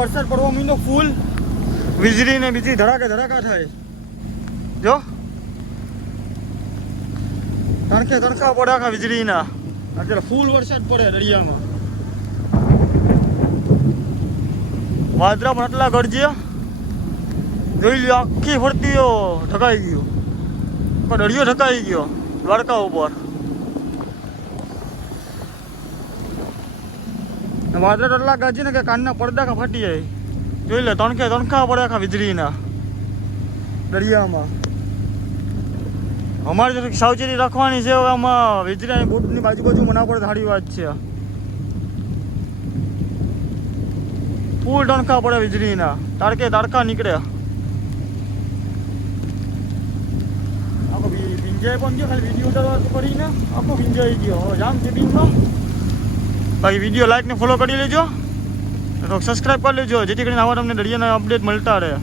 વરસાદ પડવા માંડ્યો ફૂલ, વીજળી ને બીજી ધડાકા થાય. જો તડકા પડે આખા વીજળીના. અત્યારે ફૂલ વરસાદ પડે દરિયામાં. વાદળા પણ આટલા ગરજ્યા, જોઈ લ્યો આખી ફરતીઓ ઢકાઈ ગયો, દરિયો ઢકાઈ ગયો દ્વારકા ઉપર. વાદળા આટલા ગાજી ને કે કાનના પડદા ફાટી જાય. જોઈ લે તણખા પડે આખા વીજળીના દરિયામાં. અમારે તો સાવચેતી રાખવાની છે. હવે આમાં વીજળીની બોટની બાજુ ના પડે સારી વાત છે. ફૂલ તણખા પડે વીજળીના, તાડકા નીકળ્યા. આખો ભીંજાઈ પણ ગયો, ખાલી વિડીયો ઉતારવા કરીને આખો ભીંજાઈ ગયો. હવે જામ છે બીજમાં. બાકી વિડીયો લાઈક ને ફોલો કરી લેજો, સબસ્ક્રાઈબ કરી લેજો, જેથી કરીને આવા તમને દરિયાના અપડેટ મળતા રહે.